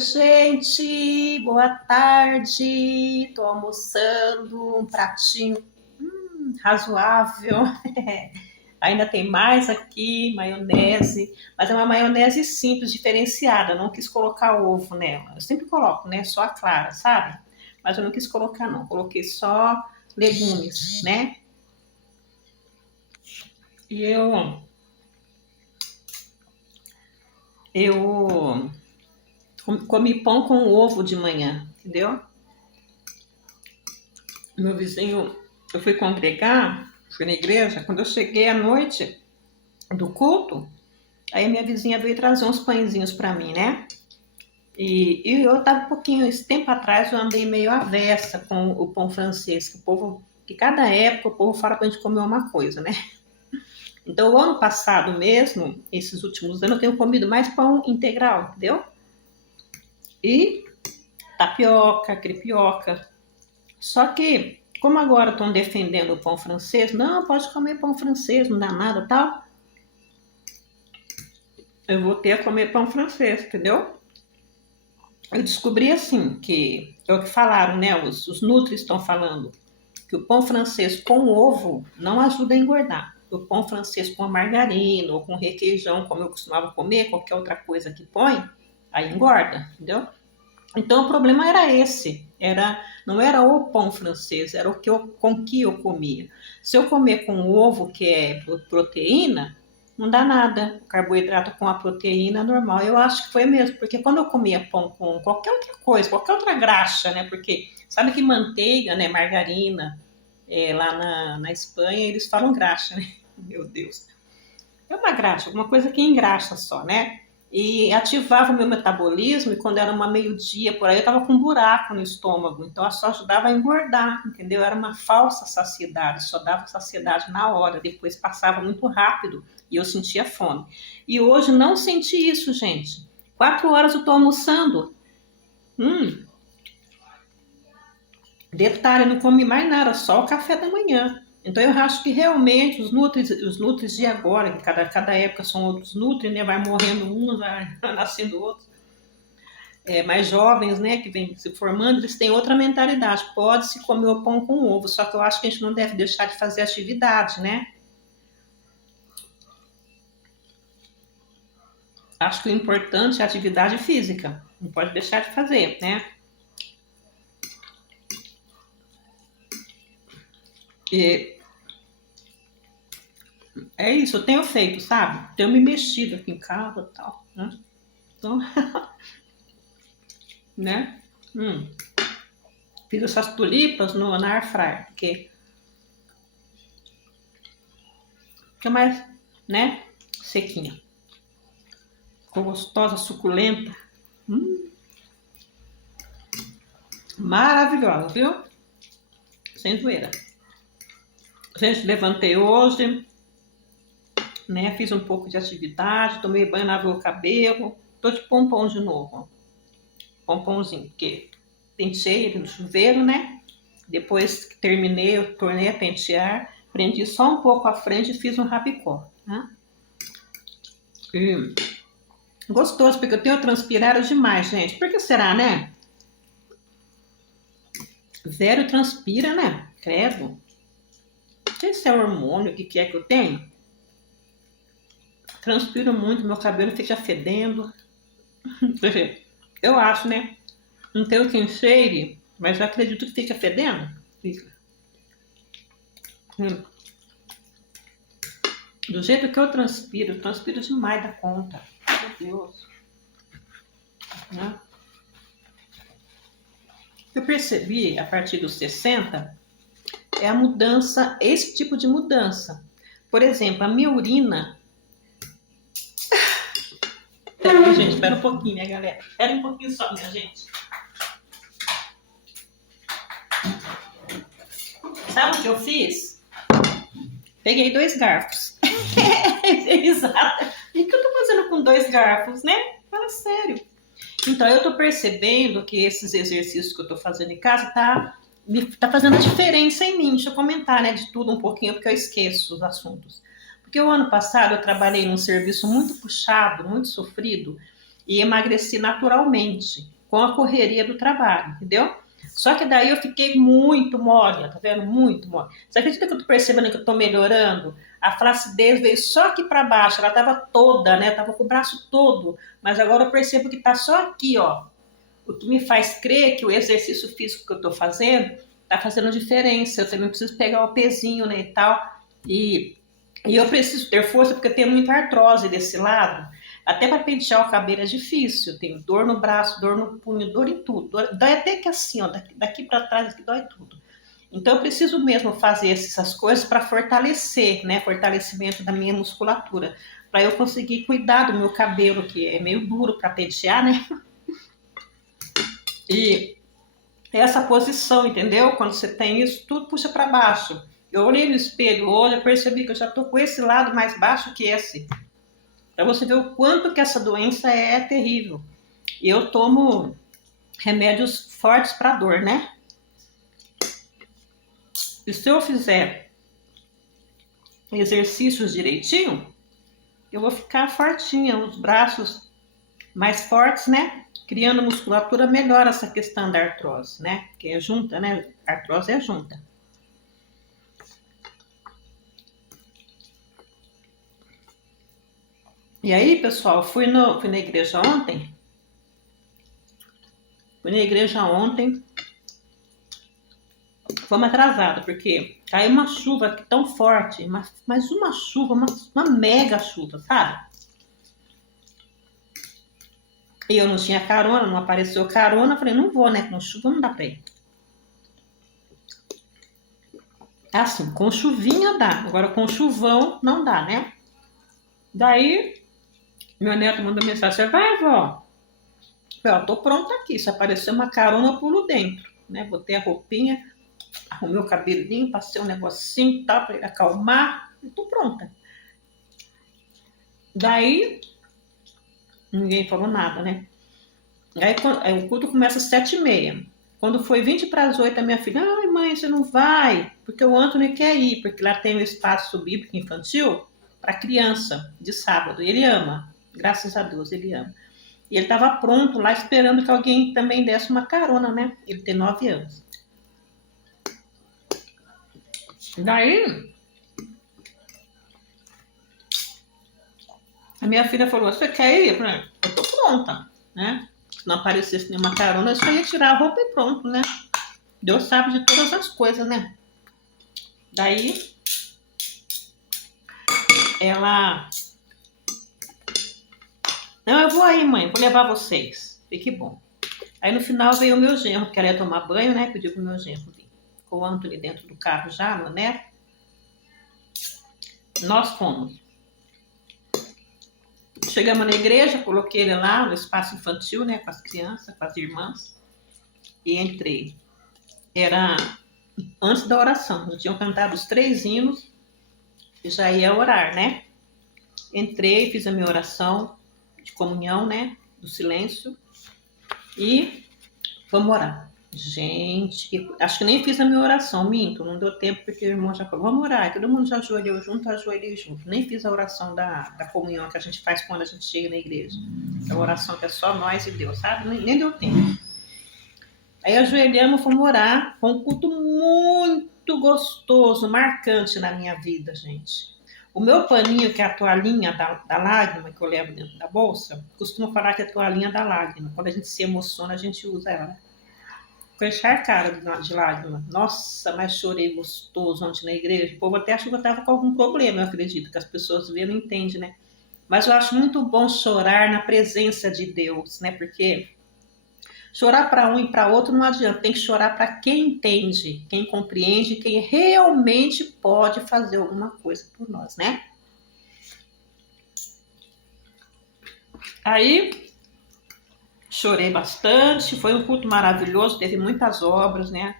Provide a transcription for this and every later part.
Oi, gente, boa tarde. Tô almoçando um pratinho razoável. Ainda tem mais aqui, maionese, mas é uma maionese simples, diferenciada. Eu não quis colocar ovo nela. Eu sempre coloco, né? Só a clara, sabe? Mas eu não quis colocar, não. Coloquei só legumes, né? E eu comi pão com ovo de manhã, entendeu? Meu vizinho, eu fui congregar, fui na igreja, quando eu cheguei à noite do culto, aí a minha vizinha veio trazer uns pãezinhos para mim, né? E eu tava um pouquinho, esse tempo atrás eu andei meio avessa com o pão francês, que cada época o povo fala pra gente comer uma coisa, né? Então, o ano passado mesmo, esses últimos anos, eu tenho comido mais pão integral, entendeu? E tapioca, crepioca. Só que, como agora estão defendendo o pão francês, não, pode comer pão francês, não dá nada, tal. Eu voltei a comer pão francês, entendeu? Eu descobri assim, que é o que falaram, né? Os nutris estão falando que o pão francês com ovo não ajuda a engordar. O pão francês com margarina ou com requeijão, como eu costumava comer, qualquer outra coisa que põe, aí engorda, entendeu? Então o problema era esse, não era o pão francês, era com que eu comia. Se eu comer com ovo, que é proteína, não dá nada. O carboidrato com a proteína normal. Eu acho que foi mesmo, porque quando eu comia pão com qualquer outra coisa, qualquer outra graxa, né? Porque sabe que manteiga, né? Margarina, lá na Espanha eles falam graxa, né? Meu Deus. É uma graxa, alguma coisa que engraxa só, né? E ativava o meu metabolismo, e quando era uma meio-dia por aí, eu tava com um buraco no estômago, então só ajudava a engordar, entendeu? Era uma falsa saciedade, só dava saciedade na hora, depois passava muito rápido e eu sentia fome. E hoje não senti isso, gente. 4 horas eu tô almoçando. Detalhe, eu não comi mais nada, só o café da manhã. Então eu acho que realmente os nutris de agora, que cada época são outros nutris, né? Vai morrendo uns, vai nascendo outros. Mais jovens, né, que vêm se formando, eles têm outra mentalidade. Pode-se comer o pão com ovo, só que eu acho que a gente não deve deixar de fazer atividade, né? Acho que o importante é a atividade física. Não pode deixar de fazer, né? E é isso, eu tenho feito, sabe? Tenho me mexido aqui em casa e tal, né? Então, né? Fiz essas tulipas na air fryer, porque fica mais, né? Sequinha. Ficou gostosa, suculenta. Maravilhosa, viu? Sem zoeira. Gente, levantei hoje, né? Fiz um pouco de atividade, tomei banho, lavei o cabelo. Tô de pompom de novo. Pompomzinho, porque pentei ele no chuveiro, né? Depois que terminei, eu tornei a pentear, prendi só um pouco à frente e fiz um rabicó, né? E gostoso, porque eu tenho transpirado demais, gente. Por que será, né? Zero transpira, né? Credo. Não sei se é hormônio, o que é que eu tenho. Transpiro muito, meu cabelo fica fedendo. Eu acho, né? Não tenho quem cheire, mas eu acredito que fica fedendo. Fica. Do jeito que eu transpiro demais da conta. Meu Deus. Né? Eu percebi, a partir dos 60, é a mudança, esse tipo de mudança. Por exemplo, a minha urina. Pera, gente, espera um pouquinho, minha galera. Espera um pouquinho só, minha gente. Sabe o que eu fiz? Peguei 2 garfos. Exato. E o que eu tô fazendo com 2 garfos, né? Fala sério. Então, eu tô percebendo que esses exercícios que eu tô fazendo em casa tá fazendo a diferença em mim. Deixa eu comentar, né, de tudo um pouquinho, porque eu esqueço os assuntos. Porque o ano passado eu trabalhei num serviço muito puxado, muito sofrido, e emagreci naturalmente, com a correria do trabalho, entendeu? Só que daí eu fiquei muito mole, tá vendo? Muito mole. Você acredita que eu tô percebendo que eu tô melhorando? A flacidez veio só aqui para baixo, ela tava toda, né? Tava com o braço todo, mas agora eu percebo que tá só aqui, ó. O que me faz crer que o exercício físico que eu tô fazendo tá fazendo diferença. Eu também preciso pegar o pezinho, né, e tal. E eu preciso ter força porque eu tenho muita artrose desse lado. Até para pentear o cabelo é difícil. Tenho dor no braço, dor no punho, dor em tudo. Dói até que assim, ó, daqui para trás aqui dói tudo. Então eu preciso mesmo fazer essas coisas para fortalecer, né? Fortalecimento da minha musculatura. Para eu conseguir cuidar do meu cabelo, que é meio duro para pentear, né? E essa posição, entendeu? Quando você tem isso, tudo puxa para baixo. Eu olhei no espelho hoje, eu percebi que eu já estou com esse lado mais baixo que esse. Para você ver o quanto que essa doença é terrível. E eu tomo remédios fortes para dor, né? E se eu fizer exercícios direitinho, eu vou ficar fortinha, os braços mais fortes, né? Criando musculatura, melhora essa questão da artrose, né? Que é junta, né? A artrose é junta. E aí, pessoal, fui na igreja ontem. Fui na igreja ontem. Fomos atrasados, porque caiu uma chuva aqui tão forte, mas uma chuva, uma mega chuva, sabe? E eu não tinha carona, não apareceu carona. Falei, não vou, né? Com chuva não dá pra ir. Assim, com chuvinha dá. Agora com chuvão não dá, né? Daí, meu neto mandou mensagem, você vai, vó? Eu falei, ó, tô pronta aqui. Se aparecer uma carona, eu pulo dentro, né? Botei a roupinha, arrumei o cabelinho, passei um negocinho e tal, pra ele acalmar. E tô pronta. Daí, ninguém falou nada, né? Aí o culto começa às 7h30. Quando foi 20 para as 8, a minha filha, ai mãe, você não vai? Porque o Anthony quer ir, porque lá tem um espaço bíblico infantil para criança, de sábado. Ele ama, graças a Deus, ele ama. E ele estava pronto lá, esperando que alguém também desse uma carona, né? Ele tem 9 anos. Daí, a minha filha falou, você quer ir? Eu falei, eu tô pronta, né? Se não aparecesse nenhuma carona, eu só ia tirar a roupa e pronto, né? Deus sabe de todas as coisas, né? Daí, ela... Não, eu vou aí, mãe, vou levar vocês. E que bom. Aí no final veio o meu genro, porque ela ia tomar banho, né? Pediu pro meu genro vir. Com o Anthony dentro do carro já, meu neto. Nós fomos. Chegamos na igreja, coloquei ele lá no espaço infantil, né? Com as crianças, com as irmãs. E entrei. Era antes da oração. Nós tinham cantado os 3 hinos e já ia orar, né? Entrei, fiz a minha oração de comunhão, né? Do silêncio. E vamos orar. Gente, acho que nem fiz a minha oração, minto, não deu tempo porque o irmão já falou, vamos orar, todo mundo já ajoelhou junto, ajoelhei junto. Nem fiz a oração da comunhão que a gente faz quando a gente chega na igreja. É uma oração que é só nós e Deus, sabe? Nem deu tempo. Aí ajoelhamos, fomos orar, foi um culto muito gostoso, marcante na minha vida, gente. O meu paninho, que é a toalhinha da lágrima, que eu levo dentro da bolsa, costumo falar que é a toalhinha da lágrima. Quando a gente se emociona, a gente usa ela, né? Ficou encharcada de lágrima. Nossa, mas chorei gostoso ontem na igreja. O povo até achou que eu estava com algum problema, eu acredito, que as pessoas vêem e não entendem, né? Mas eu acho muito bom chorar na presença de Deus, né? Porque chorar para um e para outro não adianta. Tem que chorar para quem entende, quem compreende, quem realmente pode fazer alguma coisa por nós, né? Aí, chorei bastante, foi um culto maravilhoso, teve muitas obras, né?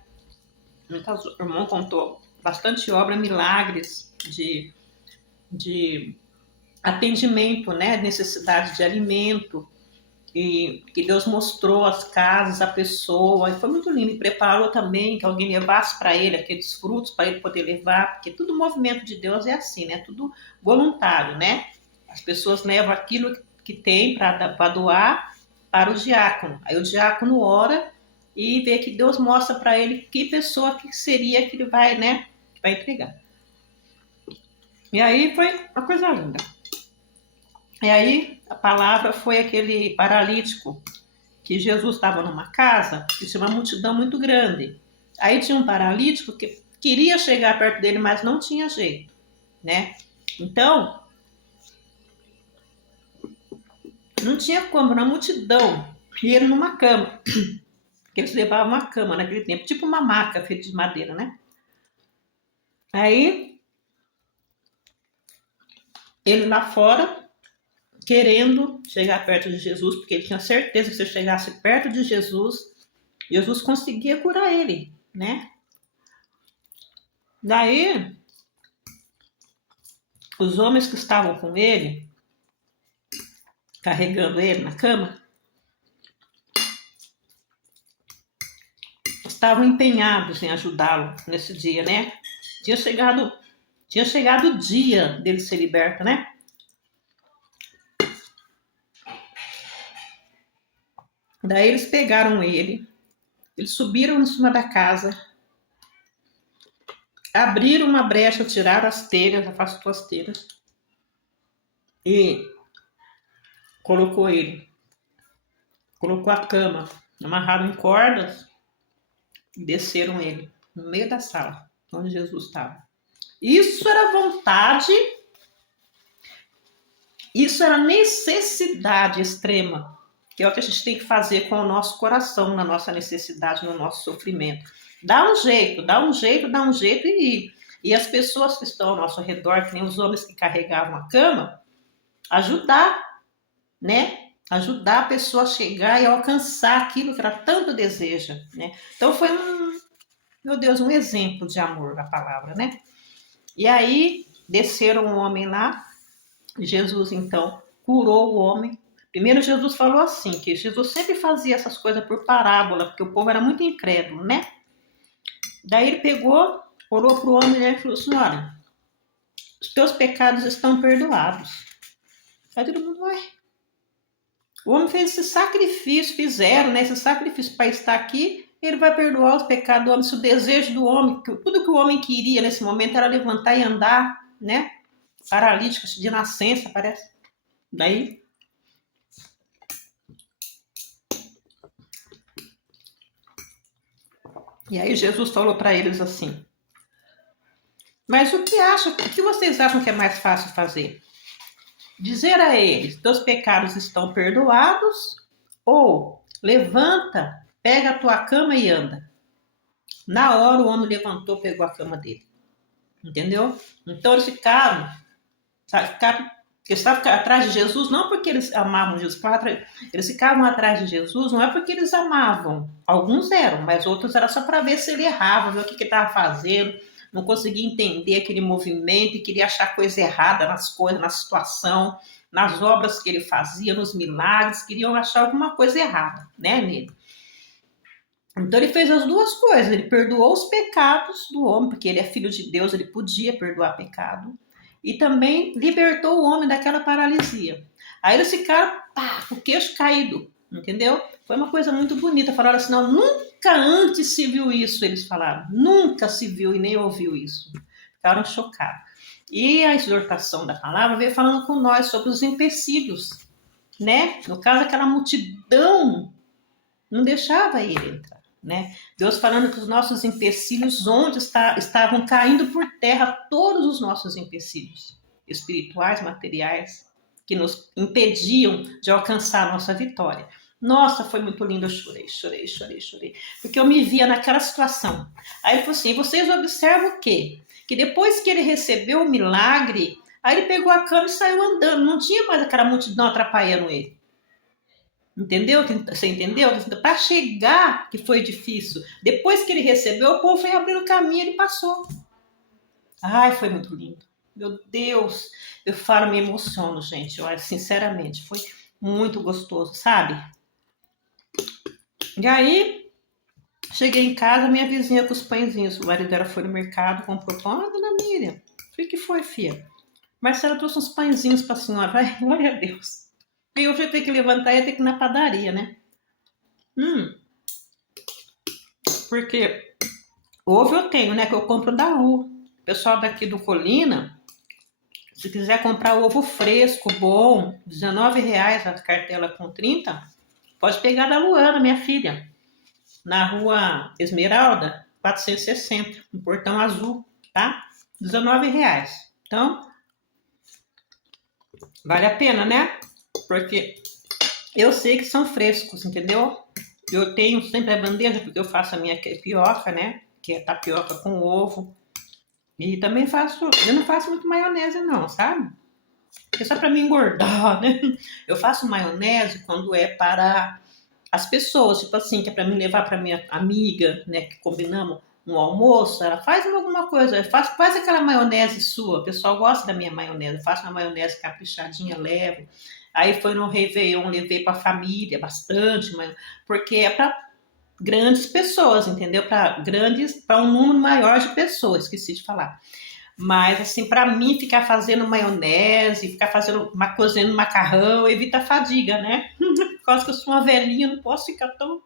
O irmão contou bastante obra, milagres de atendimento, né? Necessidade de alimento, e que Deus mostrou as casas, a pessoa, e foi muito lindo. E preparou também que alguém levasse para ele aqueles frutos, para ele poder levar, porque tudo movimento de Deus é assim, né? Tudo voluntário, né? As pessoas levam aquilo que tem para doar para o diácono. Aí o diácono ora e vê que Deus mostra para ele que pessoa que seria que ele vai, né, que vai entregar. E aí foi uma coisa linda. E aí a palavra foi aquele paralítico que Jesus estava numa casa e tinha uma multidão muito grande. Aí tinha um paralítico que queria chegar perto dele, mas não tinha jeito, né? Então, não tinha como, na multidão, e ele numa cama, porque eles levavam uma cama naquele tempo, tipo uma maca feita de madeira, né? Aí, ele lá fora, querendo chegar perto de Jesus, porque ele tinha certeza que se eu chegasse perto de Jesus, Jesus conseguia curar ele, né? Daí, os homens que estavam com ele, carregando ele na cama, estavam empenhados em ajudá-lo nesse dia, né? Tinha chegado o dia dele ser liberto, né? Daí eles pegaram ele, eles subiram em cima da casa, abriram uma brecha, tiraram as telhas, afastou as telhas e colocou a cama, amarraram em cordas e desceram ele no meio da sala onde Jesus estava. Isso era vontade, isso era necessidade extrema, que é o que a gente tem que fazer com o nosso coração, na nossa necessidade, no nosso sofrimento. Dá um jeito e as pessoas que estão ao nosso redor, que nem os homens que carregavam a cama, ajudar, né? Ajudar a pessoa a chegar e alcançar aquilo que ela tanto deseja, né? Então foi um exemplo de amor da palavra, né? E aí desceram um homem lá, Jesus então curou o homem. Primeiro Jesus falou assim, que Jesus sempre fazia essas coisas por parábola, porque o povo era muito incrédulo, né? Daí ele pegou, olhou para o homem e falou assim, olha, os teus pecados estão perdoados. Aí todo mundo, ué. O homem fez esse sacrifício, fizeram, né, esse sacrifício para estar aqui, ele vai perdoar os pecados do homem. Se o desejo do homem, tudo que o homem queria nesse momento era levantar e andar, né? Paralítico de nascença, parece. Daí, e aí Jesus falou para eles assim, mas o que vocês acham que é mais fácil fazer? Dizer a eles, teus pecados estão perdoados, ou levanta, pega a tua cama e anda. Na hora o homem levantou, pegou a cama dele. Entendeu? Então eles ficaram atrás de Jesus, não porque eles amavam Jesus, eles ficavam atrás de Jesus, não é porque eles amavam. Alguns eram, mas outros era só para ver se ele errava, ver o que ele estava fazendo, não conseguia entender aquele movimento e queria achar coisa errada nas coisas, na situação, nas obras que ele fazia, nos milagres, queriam achar alguma coisa errada, né, nele. Então ele fez as duas coisas, ele perdoou os pecados do homem, porque ele é filho de Deus, ele podia perdoar pecado, e também libertou o homem daquela paralisia. Aí eles ficaram, com o queixo caído, entendeu? Foi uma coisa muito bonita, falaram assim, não, nunca antes se viu isso, eles falaram, nunca se viu e nem ouviu isso. Ficaram chocados. E a exortação da palavra veio falando com nós sobre os empecilhos, né? No caso, aquela multidão não deixava ele entrar. Né? Deus falando que os nossos empecilhos, onde estavam caindo por terra todos os nossos empecilhos espirituais, materiais, que nos impediam de alcançar a nossa vitória. Nossa, foi muito lindo, eu chorei, porque eu me via naquela situação. Aí ele falou assim, vocês observam o quê? Que depois que ele recebeu o milagre, aí ele pegou a cama e saiu andando, não tinha mais aquela multidão atrapalhando ele. Entendeu? Você entendeu? Para chegar, que foi difícil. Depois que ele recebeu, o povo foi abrindo o caminho e ele passou. Ai, foi muito lindo. Meu Deus, eu falo, me emociono, gente. Olha, sinceramente, foi muito gostoso, sabe? E aí, cheguei em casa, minha vizinha com os pãezinhos. O marido dela foi no mercado, comprou pão. Ah, dona Miriam, o que foi, filha? Marcela trouxe uns pãezinhos para a senhora. Ai, glória a Deus. Aí hoje eu tenho que levantar e ter que ir na padaria, né? Hum, porque ovo eu tenho, né? Que eu compro da Lu. O pessoal daqui do Colina, se quiser comprar ovo fresco, bom, R$19 a cartela com 30, pode pegar da Luana, minha filha. Na rua Esmeralda, 460, no Portão Azul, tá? R$19. Então, vale a pena, né? Porque eu sei que são frescos, entendeu? Eu tenho sempre a bandeja, porque eu faço a minha crepioca, né? Que é tapioca com ovo. E também faço, eu não faço muito maionese não, sabe? É só para me engordar, né? Eu faço maionese quando é para as pessoas, tipo assim, que é para me levar para minha amiga, né? Que combinamos um almoço, ela faz alguma coisa, faz aquela maionese sua, o pessoal gosta da minha maionese, eu faço uma maionese caprichadinha, levo. Aí foi no Réveillon, levei para a família, bastante, mas, porque é para grandes pessoas, entendeu? Para um número maior de pessoas, esqueci de falar. Mas, assim, para mim, ficar fazendo maionese, ficar fazendo, cozinhando macarrão, evita a fadiga, né? Por causa que eu sou uma velhinha, não posso ficar tão.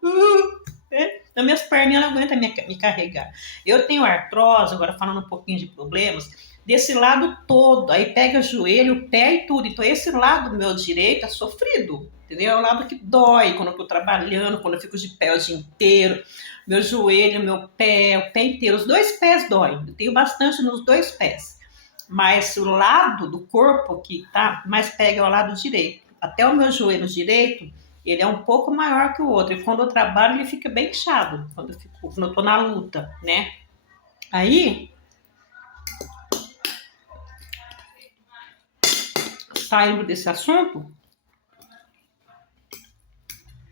As minhas perninhas não aguentam me carregar. Eu tenho artrose, agora falando um pouquinho de problemas, desse lado todo. Aí pega o joelho, o pé e tudo. Então, esse lado meu direito é sofrido, entendeu? É o lado que dói quando eu tô trabalhando, quando eu fico de pé o dia inteiro. Meu joelho, meu pé, o pé inteiro. Os dois pés doem. Eu tenho bastante nos dois pés. Mas o lado do corpo que tá mais pega é o lado direito. Até o meu joelho direito, ele é um pouco maior que o outro. E quando eu trabalho, ele fica bem inchado. Quando eu tô na luta, né? Aí, saindo desse assunto,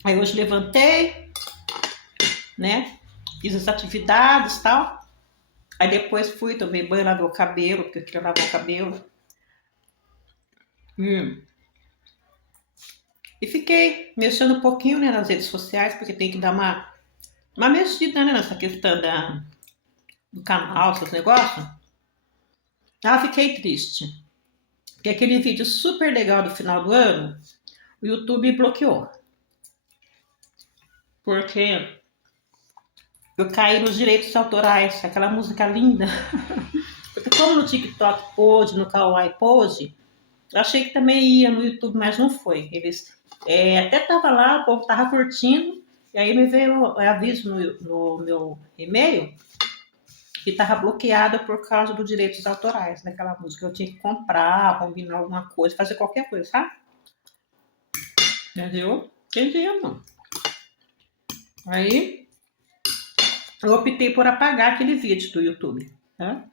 aí hoje levantei, né? Fiz as atividades e tal. Aí depois fui, tomei banho, lavei o cabelo, porque eu queria lavar o cabelo. E fiquei mexendo um pouquinho, né, nas redes sociais, porque tem que dar uma mexida, né, nessa questão do canal, esses negócios. Ah, fiquei triste. Porque aquele vídeo super legal do final do ano, o YouTube bloqueou. Porque eu caí nos direitos autorais, aquela música linda. Porque como no TikTok pôde, no Kawaii pôde, eu achei que também ia no YouTube, mas não foi. Eles até tava lá, o povo tava curtindo, e aí me veio aviso no meu e-mail que estava bloqueada por causa dos direitos autorais daquela música. Eu tinha que comprar, combinar alguma coisa, fazer qualquer coisa, sabe? Entendeu? Entendi, não. Aí eu optei por apagar aquele vídeo do YouTube, tá?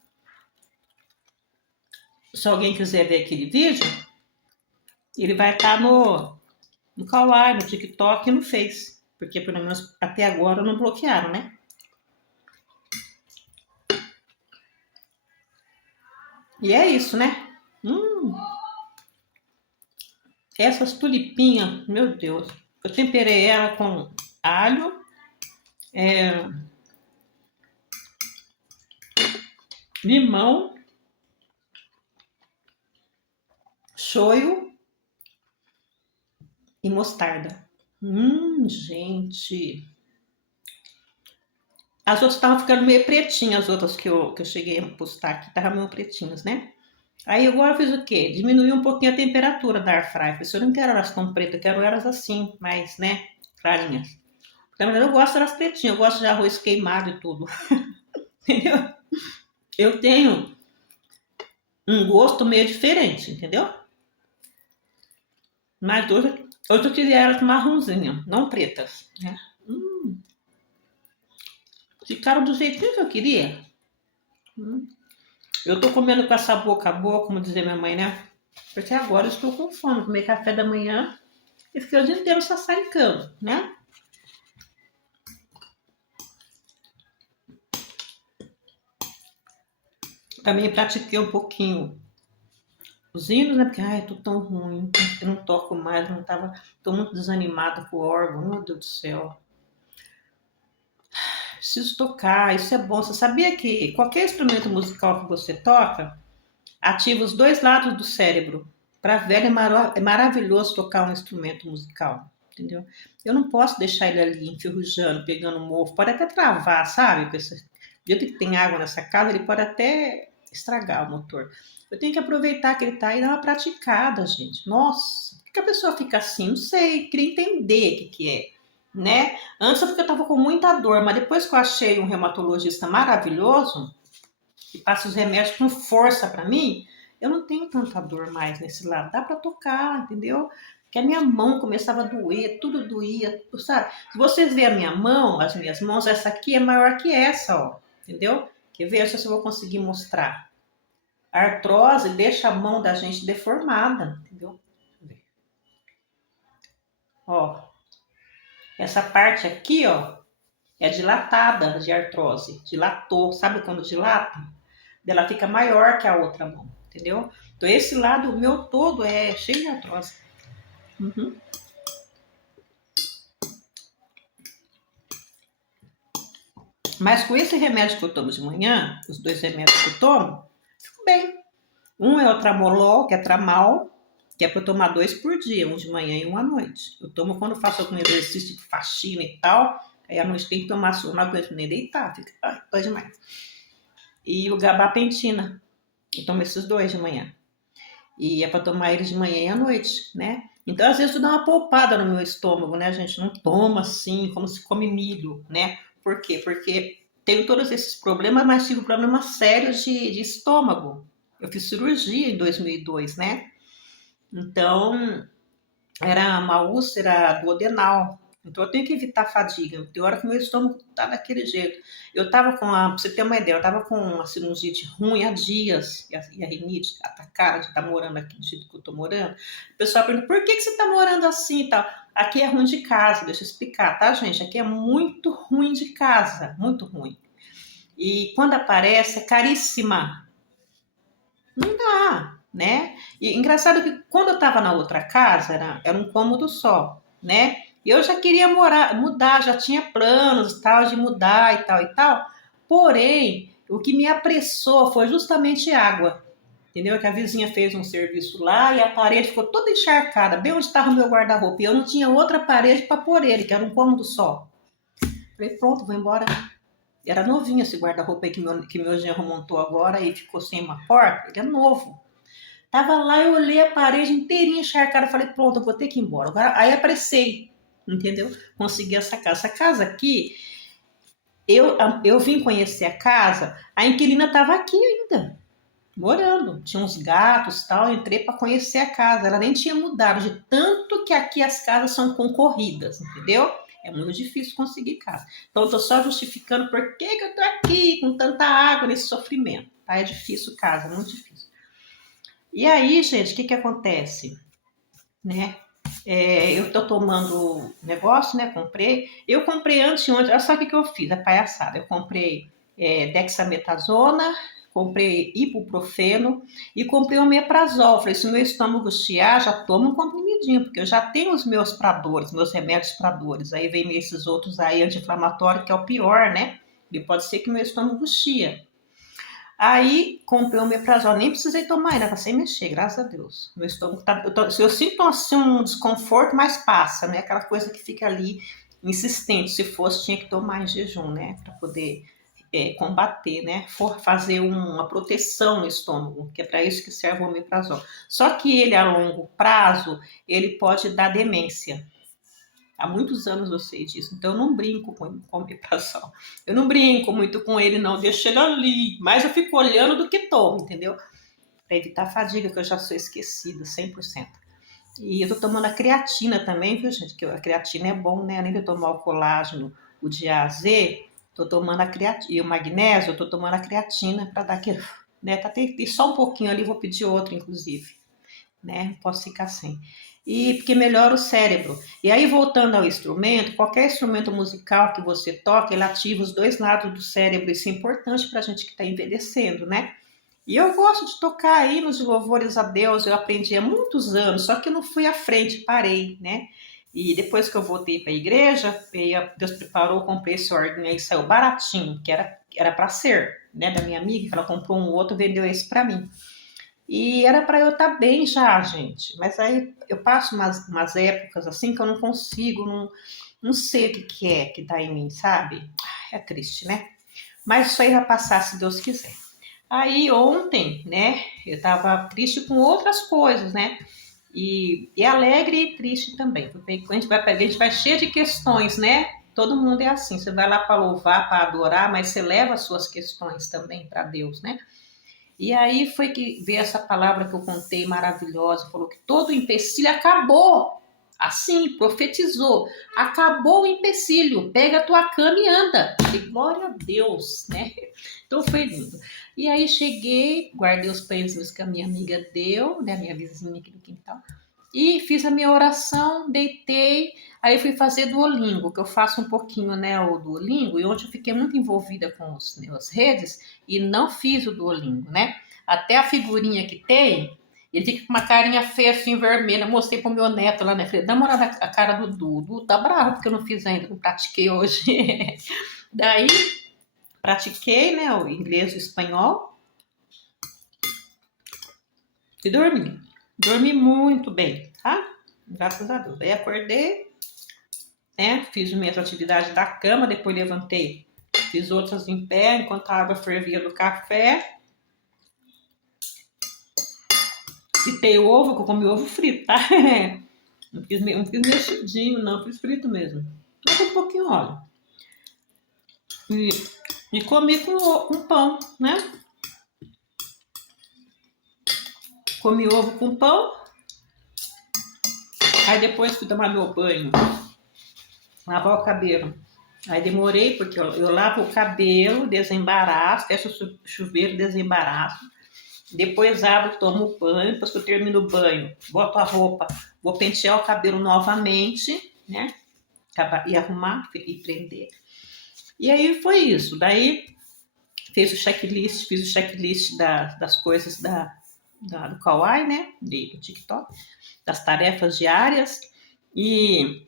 Se alguém quiser ver aquele vídeo, ele vai estar no Kawaii, no TikTok e no Face. Porque pelo menos até agora não bloquearam, né? E é isso, né? Essas tulipinhas, meu Deus. Eu temperei ela com alho, limão, shoyu e mostarda. Gente. As outras estavam ficando meio pretinhas, as outras que eu cheguei a postar aqui, estavam meio pretinhas, né? Aí agora eu fiz o quê? Diminui um pouquinho a temperatura da air fry. Eu não quero elas tão pretas, eu quero elas assim, mais, né, clarinhas. Na verdade, eu gosto delas pretinhas, eu gosto de arroz queimado e tudo. Entendeu? Eu tenho um gosto meio diferente, entendeu? Mas hoje eu queria elas marronzinhas, não pretas, né? Ficaram do jeitinho que eu queria. Eu tô comendo com essa boca boa, como dizia minha mãe, né? Porque agora eu estou com fome. Tomei café da manhã e fiquei o dia inteiro sassaricando, né? Também pratiquei um pouquinho os hinos, né? Porque, ai, tô tão ruim, eu não toco mais, não tava, tô muito desanimada com o órgão, meu Deus do céu. Preciso tocar, isso é bom. Você sabia que qualquer instrumento musical que você toca ativa os dois lados do cérebro? Para velho é maravilhoso tocar um instrumento musical, entendeu? Eu não posso deixar ele ali enferrujando, pegando mofo, pode até travar, sabe? Porque do jeito que tem água nessa casa, ele pode até estragar o motor. Eu tenho que aproveitar que ele tá aí e dar uma praticada, gente. Nossa, por que a pessoa fica assim? Não sei, queria entender o que é, né? Antes eu tava com muita dor, mas depois que eu achei um reumatologista maravilhoso, que passa os remédios com força para mim, eu não tenho tanta dor mais nesse lado. Dá para tocar, entendeu? Que a minha mão começava a doer, tudo doía, sabe? Se vocês verem a minha mão, as minhas mãos, essa aqui é maior que essa, ó, entendeu? Quer ver? Se eu vou conseguir mostrar. A artrose deixa a mão da gente deformada, entendeu? Ó, essa parte aqui, ó, é dilatada de artrose. Dilatou, sabe quando dilata? Ela fica maior que a outra mão, entendeu? Então esse lado meu todo é cheio de artrose. Uhum. Mas com esse remédio que eu tomo de manhã, os 2 remédios que eu tomo, fico bem. Um é o Tramolol, que é Tramal, que é para eu tomar 2 por dia, um de manhã e um à noite. Eu tomo quando eu faço algum exercício de faxina e tal, aí à noite tem que tomar, não aguento nem deitar, fica dói demais. E o Gabapentina, eu tomo esses 2 de manhã. E é para tomar eles de manhã e à noite, né? Então, às vezes, tu dá uma poupada no meu estômago, né? A gente não toma assim, como se come milho, né? Por quê? Porque tenho todos esses problemas, mas tive problemas sérios de estômago. Eu fiz cirurgia em 2002, né? Então, era uma úlcera duodenal. Então, eu tenho que evitar fadiga. Tem hora que meu estômago tá daquele jeito. Eu tava pra você ter uma ideia, eu tava com uma sinusite ruim há dias, e a rinite atacada de estar morando aqui do jeito que eu tô morando. O pessoal pergunta, por que você tá morando assim e tal? Aqui é ruim de casa, deixa eu explicar, tá, gente? Aqui é muito ruim de casa, muito ruim. E quando aparece, é caríssima. Não dá, né? E engraçado que quando eu estava na outra casa, era um cômodo só, né? Eu já queria mudar, já tinha planos tal de mudar e tal e tal. Porém, o que me apressou foi justamente água. Entendeu? Que a vizinha fez um serviço lá e a parede ficou toda encharcada, bem onde estava o meu guarda-roupa. E eu não tinha outra parede para pôr ele, que era um cômodo só. Falei, pronto, vou embora. Era novinho esse guarda-roupa aí que meu genro montou agora e ficou sem uma porta. Ele é novo. Tava lá, eu olhei a parede inteirinha encharcada, falei, pronto, eu vou ter que ir embora. Agora, aí apressei, entendeu? Consegui essa casa. Essa casa aqui, eu vim conhecer a casa, a inquilina estava aqui ainda, morando. Tinha uns gatos e tal, entrei para conhecer a casa. Ela nem tinha mudado, de tanto que aqui as casas são concorridas, entendeu? É muito difícil conseguir casa. Então, eu tô só justificando por que eu tô aqui com tanta água nesse sofrimento. Tá? É difícil casa, muito difícil. E aí, gente, o que acontece? Né? Eu tô tomando negócio, né? Eu comprei antes de ontem, olha só o que eu fiz, a palhaçada. Eu comprei dexametasona, comprei ibuprofeno e comprei omeprazol. Falei, se o meu estômago chiar, já toma um comprimidinho, porque eu já tenho os meus pra dores, meus remédios pra dores. Aí vem esses outros aí, anti-inflamatório, que é o pior, né? E pode ser que o meu estômago chia. Aí comprei o omeprazol, nem precisei tomar ainda, tá sem mexer, graças a Deus. Meu estômago tá. Eu sinto assim, um desconforto, mas passa, né? Aquela coisa que fica ali insistente. Se fosse, tinha que tomar em jejum, né? Para poder combater, né? Fazer uma proteção no estômago, que é para isso que serve o omeprazol. Só que ele, a longo prazo, ele pode dar demência. Há muitos anos eu sei disso, então eu não brinco com omeprazol. Eu não brinco muito com ele, não, deixo ele ali. Mas eu fico olhando do que tomo, entendeu? Para evitar a fadiga, que eu já sou esquecida, 100%. E eu tô tomando a creatina também, viu, gente? Que a creatina é bom, né? Além de eu tomar o colágeno, o DAZ, tô tomando a creatina. E o magnésio, eu tô tomando a creatina para dar aquele. Né? Tá, tem só um pouquinho ali, vou pedir outro, inclusive. Né? Não posso ficar sem. E porque melhora o cérebro. E aí, voltando ao instrumento, qualquer instrumento musical que você toca, ele ativa os 2 lados do cérebro. Isso é importante para a gente que está envelhecendo, né? E eu gosto de tocar aí nos louvores a Deus, eu aprendi há muitos anos, só que eu não fui à frente, parei, né? E depois que eu voltei para a igreja, Deus preparou, comprei esse órgão aí, saiu baratinho, que era para ser, né, da minha amiga, que ela comprou um outro, vendeu esse para mim. E era para eu estar bem já, gente. Mas aí eu passo umas épocas assim que eu não consigo, não sei o que é que tá em mim, sabe? É triste, né? Mas isso aí vai passar se Deus quiser. Aí ontem, né, eu tava triste com outras coisas, né? E alegre e triste também. Porque a gente vai cheio de questões, né? Todo mundo é assim. Você vai lá para louvar, para adorar, mas você leva as suas questões também para Deus, né? E aí foi que veio essa palavra que eu contei maravilhosa, falou que todo empecilho acabou. Assim, profetizou. Acabou o empecilho. Pega a tua cama e anda. E glória a Deus, né? Então foi lindo. E aí cheguei, guardei os pãezinhos que a minha amiga deu, né? Minha vizinha aqui do quintal. E fiz a minha oração, deitei, aí fui fazer Duolingo, que eu faço um pouquinho, né, o Duolingo, e ontem eu fiquei muito envolvida com as redes e não fiz o Duolingo, né? Até a figurinha que tem, ele fica com uma carinha feia assim, vermelha. Mostrei pro meu neto lá, né? Falei, dá uma olhada a cara do Dudu, tá bravo porque eu não fiz ainda, não pratiquei hoje. Daí, pratiquei, né, o inglês e o espanhol e dormi. Dormi muito bem, tá? Graças a Deus. Aí acordei, né? Fiz minhas atividades da cama, depois levantei, fiz outras em pé, enquanto a água fervia do café. Fritei o ovo, que eu comi ovo frito, tá? Não fiz mexidinho, não, fiz frito mesmo. Só com um pouquinho de óleo. E comi com pão, né? Comi ovo com pão. Aí depois fui tomar meu banho, lavar o cabelo. Aí demorei, porque eu lavo o cabelo, desembaraço, fecho o chuveiro, desembaraço. Depois abro, tomo o banho. Depois que eu termino o banho, boto a roupa, vou pentear o cabelo novamente, né? E arrumar e prender. E aí foi isso. Daí fiz o checklist das coisas do Kawaii, né? Do TikTok, das tarefas diárias. E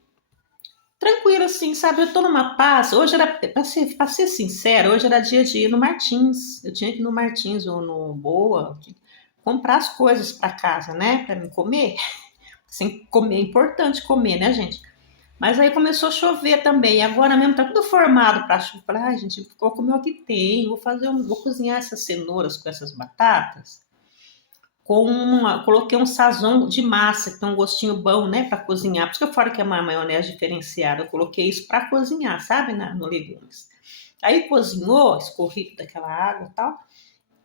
tranquilo, assim, sabe? Eu tô numa paz. Hoje era, pra ser sincera, hoje era dia de ir no Martins. Eu tinha que ir no Martins ou no Boa, comprar as coisas para casa, né? Para mim comer. Sem comer, é importante comer, né, gente? Mas aí começou a chover também. E agora mesmo tá tudo formado para chover. Ai, gente, vou comer o que tem. Vou cozinhar essas cenouras com essas batatas. Coloquei um sazon de massa, que tem um gostinho bom, né, para cozinhar. Por isso que eu falo que é uma maionese diferenciada. Eu coloquei isso para cozinhar, sabe, no legumes. Aí cozinhou, escorri daquela água e tal.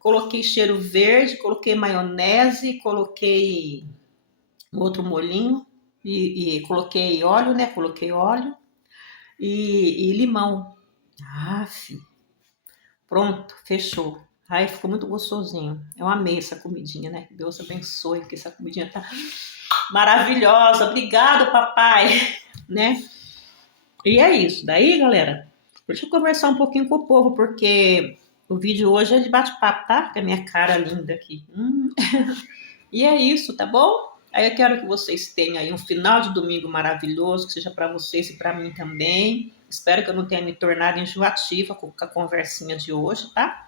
Coloquei cheiro verde, coloquei maionese, coloquei outro molhinho e coloquei óleo, né? Coloquei óleo e limão. Pronto, fechou. Ai, ficou muito gostosinho. Eu amei essa comidinha, né? Deus abençoe, porque essa comidinha tá maravilhosa. Obrigado, papai, né? E é isso. Daí, galera, deixa eu conversar um pouquinho com o povo, porque o vídeo hoje é de bate-papo, tá? Com a minha cara linda aqui. E é isso, tá bom? Aí eu quero que vocês tenham aí um final de domingo maravilhoso, que seja para vocês e para mim também. Espero que eu não tenha me tornado enjoativa com a conversinha de hoje, tá?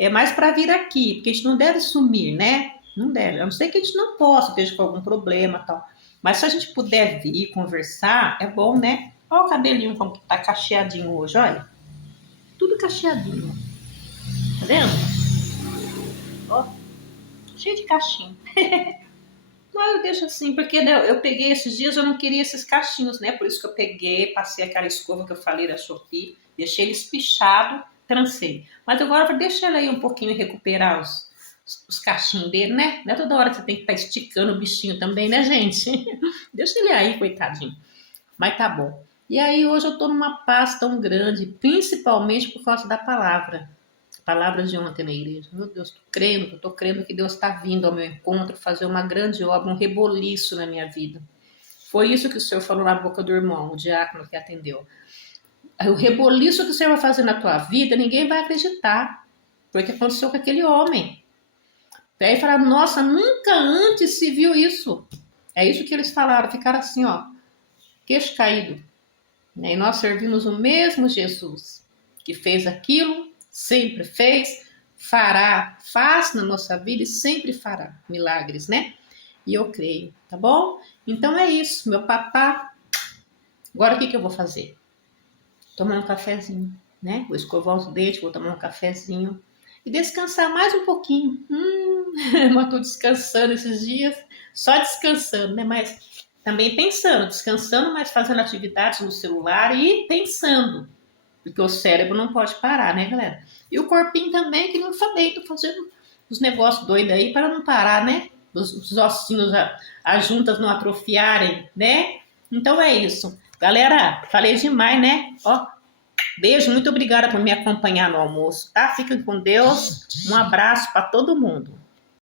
É mais para vir aqui, porque a gente não deve sumir, né? Não deve. A não ser que a gente não possa, esteja com algum problema e tal. Mas se a gente puder vir conversar, é bom, né? Olha o cabelinho como que tá cacheadinho hoje, olha. Tudo cacheadinho. Tá vendo? Ó, cheio de cachinho. Não, eu deixo assim, porque eu peguei esses dias, eu não queria esses cachinhos, né? Por isso que eu peguei, passei aquela escova que eu falei da Shopee, deixei ele espichado, trancei. Mas agora deixa ele aí um pouquinho recuperar os cachinhos dele, né? Não é toda hora que você tem que estar esticando o bichinho também, né, gente? Deixa ele aí, coitadinho. Mas tá bom. E aí hoje eu tô numa paz tão grande, principalmente por causa da palavra. Palavras de ontem na igreja. Meu Deus, tô crendo que Deus está vindo ao meu encontro fazer uma grande obra, um reboliço na minha vida. Foi isso que o Senhor falou na boca do irmão, o diácono que atendeu. O reboliço que o Senhor vai fazer na tua vida, ninguém vai acreditar. Foi o que aconteceu com aquele homem. Daí falaram, nossa, nunca antes se viu isso. É isso que eles falaram, ficaram assim, ó, queixo caído. E nós servimos o mesmo Jesus que fez aquilo, sempre fez, faz na nossa vida e sempre fará milagres, né? E eu creio, tá bom? Então é isso, meu papá. Agora o que eu vou fazer? Tomar um cafezinho, né? Vou escovar os dentes, vou tomar um cafezinho e descansar mais um pouquinho. Mas tô descansando esses dias, só descansando, né? Mas também pensando, descansando, mas fazendo atividades no celular e pensando, porque o cérebro não pode parar, né, galera? E o corpinho também, que não falei, tô fazendo os negócios doidos aí para não parar, né? Os ossinhos, as juntas não atrofiarem, né? Então é isso. Galera, falei demais, né? Ó, beijo, muito obrigada por me acompanhar no almoço, tá? Fiquem com Deus. Um abraço para todo mundo.